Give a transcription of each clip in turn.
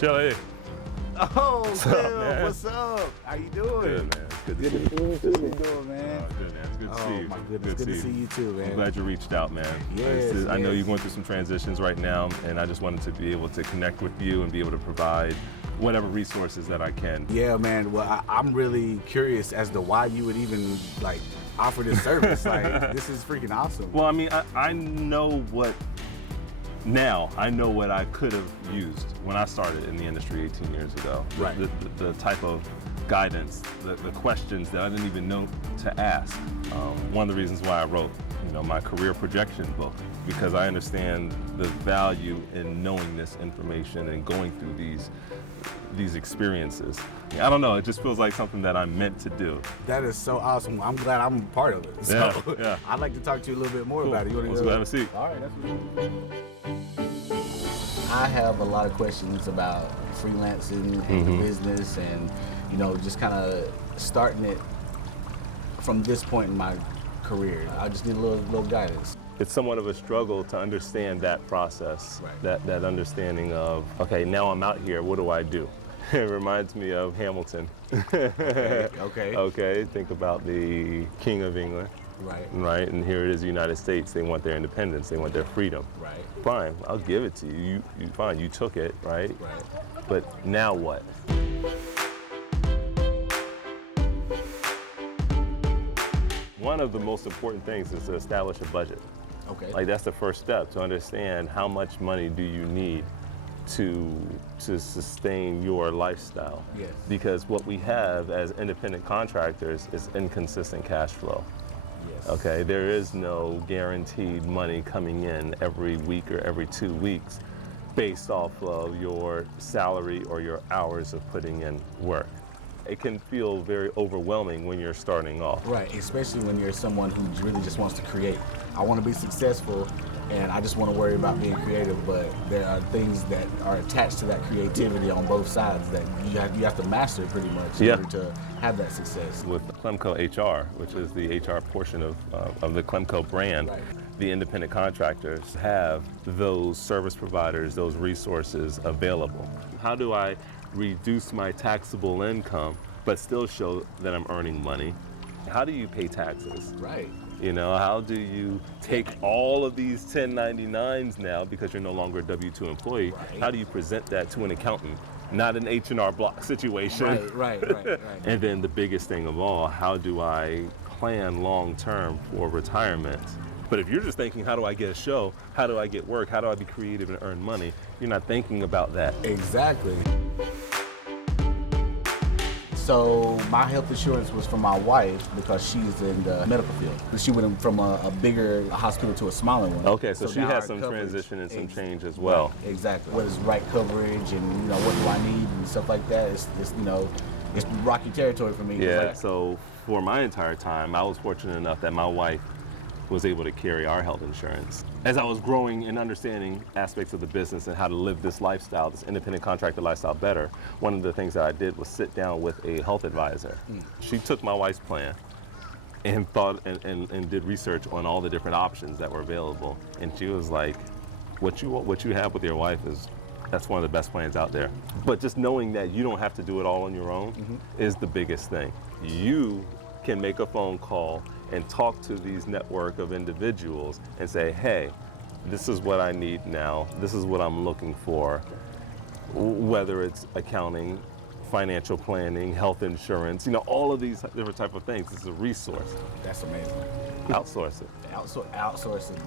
Chiili. Oh, What's Clem, up, man? what's up? How you doing? Good, man. Good to see you. Good to see you doing, man. Oh, good, man. It's good to see you. Oh, my goodness. Good to see you too, man. I'm glad you reached out, man. Yes, I know yes. you're going through some transitions right now, and I just wanted to be able to connect with you and be able to provide whatever resources that I can. Yeah, man. Well, I'm really curious as to why you would even like offer this service. Like, this is freaking awesome. Well, I mean, I know what I could have used when I started in the industry 18 years ago. Right. The type of guidance, the questions that I didn't even know to ask. One of the reasons why I wrote, my career projection book, because I understand the value in knowing this information and going through these experiences. I don't know, it just feels like something that I'm meant to do. That is so awesome. I'm glad I'm a part of it. So Yeah. I'd like to talk to you a little bit more about it. You Let's go have a seat. All right, that's good. I have a lot of questions about freelancing and the business and, just kind of starting it from this point in my career. I just need a little guidance. It's somewhat of a struggle to understand that process, Right. that understanding of, okay, now I'm out here, what do I do? It reminds me of Hamilton. Okay. Okay, think about the King of England. Right, and here it is, the United States. They want their independence. They want their freedom. Right. Fine, I'll give it to you. Fine, you took it, right? Right. But now what? One of the most important things is to establish a budget. Okay. Like, that's the first step, to understand how much money do you need to sustain your lifestyle. Yes. Because what we have as independent contractors is inconsistent cash flow. Yes. Okay, there is no guaranteed money coming in every week or every 2 weeks based off of your salary or your hours of putting in work. It can feel very overwhelming when you're starting off. Right, especially when you're someone who really just wants to create. I want to be successful and I just want to worry about being creative, but there are things that are attached to that creativity on both sides that you have to master pretty much in order to have that success. With CLEMCO.AV, which is the HR portion of the CLEMCO brand, Right. the independent contractors have those service providers, those resources available. How do I reduce my taxable income but still show that I'm earning money? How do you pay taxes? Right. How do you take all of these 1099s now, because you're no longer a W-2 employee, Right. how do you present that to an accountant? Not an H&R Block situation. Right. And then the biggest thing of all, how do I plan long-term for retirement? But if you're just thinking, how do I get a show? How do I get work? How do I be creative and earn money? You're not thinking about that. Exactly. So my health insurance was for my wife because she's in the medical field. She went from a bigger hospital to a smaller one. Okay, so she now has our some coverage- transition and some change as well. Exactly. What is right coverage and what do I need and stuff like that. It's rocky territory for me. Yeah, so for my entire time, I was fortunate enough that my wife was able to carry our health insurance. As I was growing and understanding aspects of the business and how to live this lifestyle, this independent contractor lifestyle better, one of the things that I did was sit down with a health advisor. She took my wife's plan and thought and did research on all the different options that were available. And she was like, what you have with your wife that's one of the best plans out there. But just knowing that you don't have to do it all on your own is the biggest thing. You can make a phone call and talk to these network of individuals and say, hey, this is what I need now. This is what I'm looking for. Whether it's accounting, financial planning, health insurance, all of these different type of things. It's a resource. That's amazing. Outsource it. Outsourcing.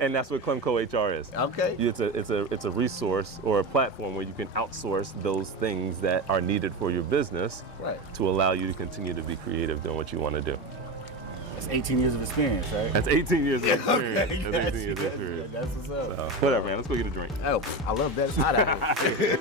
And that's what CLEMCO.AV is. Okay. It's a resource or a platform where you can outsource those things that are needed for your business to allow you to continue to be creative doing what you want to do. That's 18 years of experience, right? That's 18 years of experience. Okay, That's 18 years of experience. That's what's up. So, whatever, man. Let's go get a drink. Oh, I love that. It's hot out here.